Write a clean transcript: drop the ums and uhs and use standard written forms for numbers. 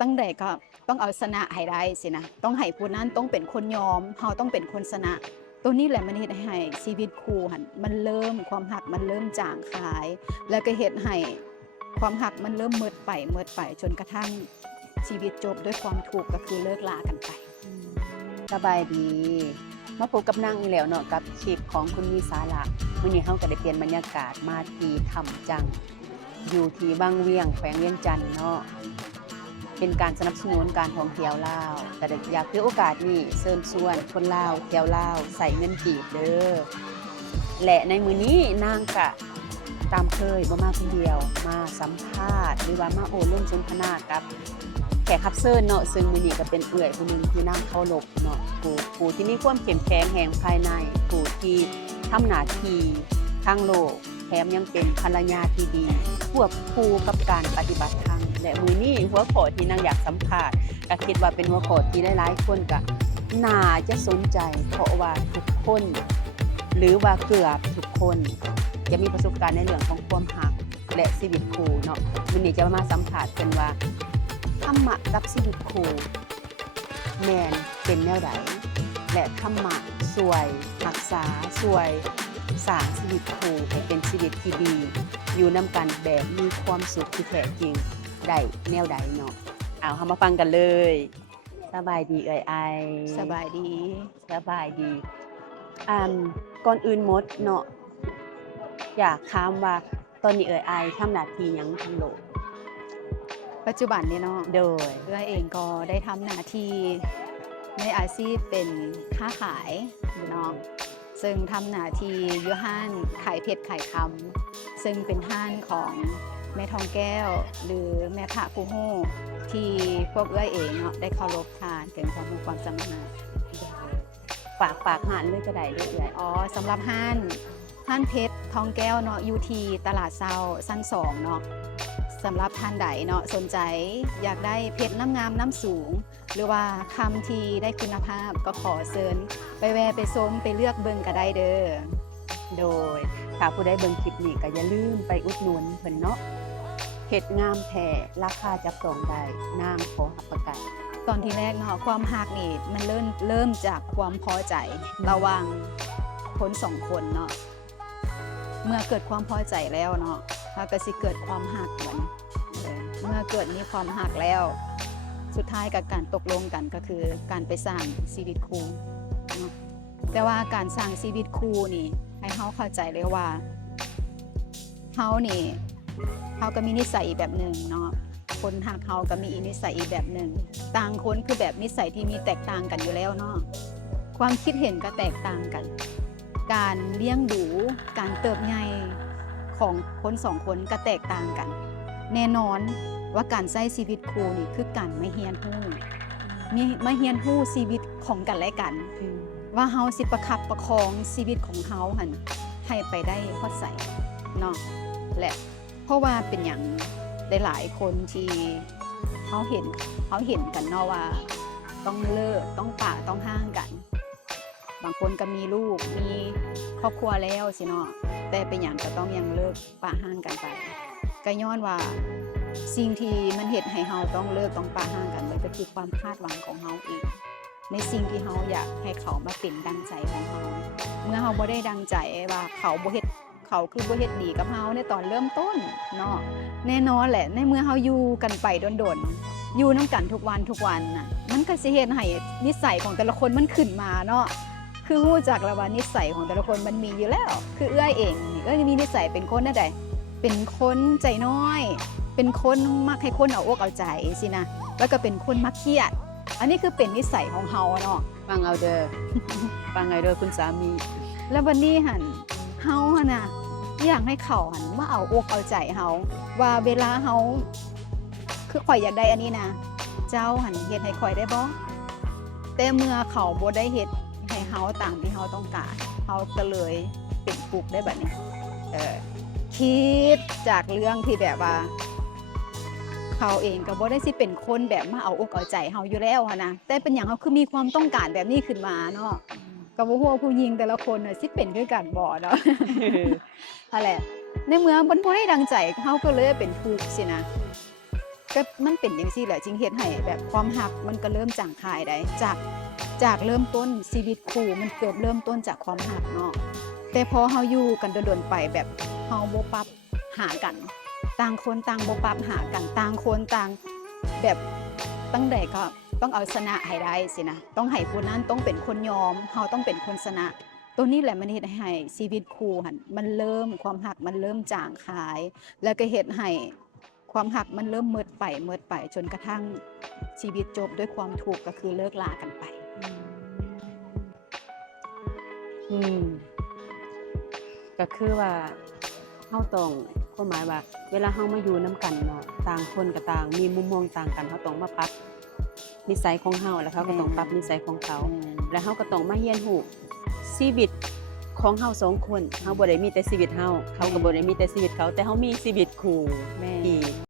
ตั้งใดก็ต้องเอาชนะให้ได้สินะต้องให้ผู้นั้นต้องเป็นคนยอมเฮาต้องเป็นคนชนะตัวนี้แหละมันเฮ็ดให้ชีวิตคู่หันมันเริ่มความหักมันเริ่มจางคลายแล้วก็เฮ็ดให้ความหักมันเริ่มมืดไปจนกระทั่งชีวิตจบด้วยความทุกข์ก็คือเลิกลากันไปสบายดีมาพบกับนางอีกแล้วเนาะกับคลิปของคุณมีสาระมื้อนี้เฮาก็ได้เปลี่ยนบรรยากาศมาที่ถ้ำจังอยู่ที่บางเวียงแขวงเวียงจันทน์เนาะเป็นการสนับสนุนการท่องเที่ยวลาวแต่อยากถือโอกาสนี้เชิญชวนคนลาวเที่ยวลาวใส่เงินกีบเด้อและในมื้อนี้นางก็ตามเคยบ่มาคนเดียวมาสัมภาษณ์หรือว่ามาโอ้ร่วมสนทนากับแขกรับเชิญเนาะซึ่งมื้อนี้ก็เป็นเอื้อยผู้หนึงที่นางเคารพเนาะผู้ที่มีความเข้มแข็งแห่งภายในผู้ที่ทำหน้าที่ทางโลกแถมยังเป็นภรรยาที่ดีควบคู่กับการปฏิบัติธรรมและมื้อนี้หัวข้อที่นางอยากสัมภาษณ์ก็คิดว่าเป็นหัวข้อที่หลายๆคนก็น่าจะสนใจเพราะว่าทุกคนหรือว่าเกือบทุกคนจะมีประสบการณ์ในเรื่องของความรักและชีวิตคู่เนาะมื้อนี้จะมาสัมภาษณ์กันว่าธรรมะกับชีวิตคู่แม่นเป็นแนวใดและธรรมะช่วยรักษาช่วยสร้างชีวิตคู่ให้เป็นชีวิตที่ดีอยู่นำกันแบบมีความสุขที่แท้จริงได้แนวใดเนาะเอาเฮามาฟังกันเลยสบายดีเอ่ยไอสบายดี สบายดีก่อนอื่นหมดเนาะอยากถามว่าตอนนี้เอ่ยไอทำหน้าที่หยังทางโลกปัจจุบันนี้เนาะโดยเอื้อยเองก็ได้ทำหน้าที่ในอาชีพเป็นค้าขายเนาะซึ่งทำหน้าที่อยู่ห้านขายเพชรขายคำซึ่งเป็นห้านของแม่ทองแก้วหรือแม่พระผู้ฮู้ที่พวกเอื้อยเองเนาะได้เคารพทานเป็นความรู้ความสามารถฝากหานเลยก็ได้เด้อเอ่ยสำหรับห้านเพชรทองแก้วเนาะอยู่ที่ตลาดเซาชั้น2เนาะสำหรับท่านใดเนาะสนใจอยากได้เพชรน้ำงามน้ำสูงหรือว่าคำที่ได้คุณภาพก็ขอเชิญไปแวะไปชมไปเลือกเบิ่งก็ได้เด้อโดยถ้าผู้ใดเบิ่งคลิปนี้ก็อย่าลืมไปอุดหนุนเพิ่นเนาะเพชรงามแท้ราคาจับต้องได้นางขอรับประกันตอนที่แรกเนาะความฮักนี่มันเริ่มจากความพอใจระหว่างคนสองคนเนาะเมื่อเกิดความพอใจแล้วเนาะก็สิเกิดความฮักเหมือนเมื่อเกิดมีความฮักแล้วสุดท้ายกับการตกลงกันก็คือการไปสร้างชีวิตคู่เนาะแต่ว่าการสร้างชีวิตคู่นี่ให้เฮาเข้าใจเลยว่าเฮานี่เฮาก็มีนิสัยอีกแบบหนึ่งเนาะคนฮักเฮาก็มีนิสัยอีกแบบหนึ่งต่างคนคือแบบนิสัยที่มีแตกต่างกันอยู่แล้วเนาะความคิดเห็นก็แตกต่างกันการเลี้ยงดูการเติบใหญ่ของคนสองคนก็แตกต่างกันแน่นอนว่าการใช้ชีวิตคู่นี่คือการมาเฮียนฮู้มาเฮียนฮู้ชีวิตของกันและกันว่าเฮาสิประคับประคองชีวิตของเฮาหั่นให้ไปได้พอใส่เนาะและเพราะว่าเป็นอย่างได้หลายคนที่เฮาเห็นกันเนาะว่าต้องเลิกต้องปะต้องห่างกันบางคนก็มีลูกมีครอบครัวแล้วสิเนาะแต่เป็นอย่างก็ต้องยังเลิกปะห่างกันไปก็ย้อนว่าสิ่งที่มันเฮ็ดให้เฮาต้องเลิกต้องปะห่างกันมันก็คือความคาดหวังของเฮาเองในสิ่งที่เฮาอยากให้เขามาเป็นดังใจของเฮาเมื่อเฮาบ่ได้ดังใจว่าเขาคือบ่เฮ็ดดีกับเฮาในตอนเริ่มต้นเนาะแน่นอนแหละในเมื่อเฮาอยู่กันไปดนๆอยู่นำกันทุกวันน่ะมันก็สิเฮ็ดให้นิสัยของแต่ละคนมันขึ้นมาเนาะคือรู้จักแล้วว่านิสัยของแต่ละคนมันมีอยู่แล้วคือเอื้อยเองนี่ก็มีนิสัยเป็นคนนั่นใดเป็นคนใจน้อยเป็นคนมักให้คนเอาอกเอาใจสินะแล้วก็เป็นคนมักเครียดอันนี้คือเป็นนิสัยของเฮาเนาะฟังเอาเด้อ ฟังเอาเด้อคุณสามีแล้ววันนี้หั่นเฮาหั่นน่ะอยากให้เขาหั่นมาเอาอกเอาใจเฮาว่าเวลาเฮาคือข่อยอยากได้อันนี้นะเจ้าหั่นเฮ็ดให้ข่อยได้บ่แต่เมื่อเขาบ่ได้เฮ็ดให้เฮาตามที่เฮาต้องการเฮาก็เลยเป็นทุกข์ได้บัดนี้คิดจากเรื่องที่แบบว่าเขาเองก็บ่ได้สิเป็นคนแบบมาเอาอกเอาใจเฮาอยู่แล้วหั้นนะแต่เป็นหยังเฮาคือมีความต้องการแบบนี้ขึ้นมาเนาะก็บ่ฮู้ว่าผู้หญิงแต่ละคนน่ะสิเป็นคือกันบ่เนาะ นั่นแหละในเมื่อมันบ่ได้ดังใจเฮาก็เลยเป็นทุกข์สินะ ก็มันเป็นจังซี่แหละจึงเฮ็ดให้แบบความรักมันก็เริ่มจางหายได้จากเริ่มต้นชีวิตคู่มันเกิดเริ่มต้นจากความรักเนาะแต่พอเฮาอยู่กันโดนๆไปแบบเฮาบ่ปรับหากันต่างคนต่างบ่ปรับหากันต่างคนต่างแบบตั้งใดก็ต้องเอาชนะให้ได้สินะต้องให้ผู้นั้นต้องเป็นคนยอมเฮาต้องเป็นคนชนะตัวนี้แหละมันเฮ็ดให้ชีวิตคู่หั่นมันเริ่มความรักมันเริ่มจางหาย แล้วก็เฮ็ดให้ความรักมันเริ่มมืดไปจนกระทั่งชีวิตจบด้วยความทุกข์ก็คือเลิกลากันไป อืมก็คือว่าเฮาต้องความหมายว่า เวลาเฮามาอยู่นํกันเนาะต่างคนก็ต่างมีมุมมองต่างกันเฮาต้องมาปรับนิสัยของเฮาแล้วเขาก็ต้องปรับนิสัยของเขา แล้วเฮาก็ต้องมาเรียนรู้ชีวิตของเฮาสองคนเฮาบ่ได้มีแต่ชีวิตเฮาเขาก็บ่ได้มีแต่ชีวิตเขาแต่เฮามีชีวิตคู่ แม่ ที่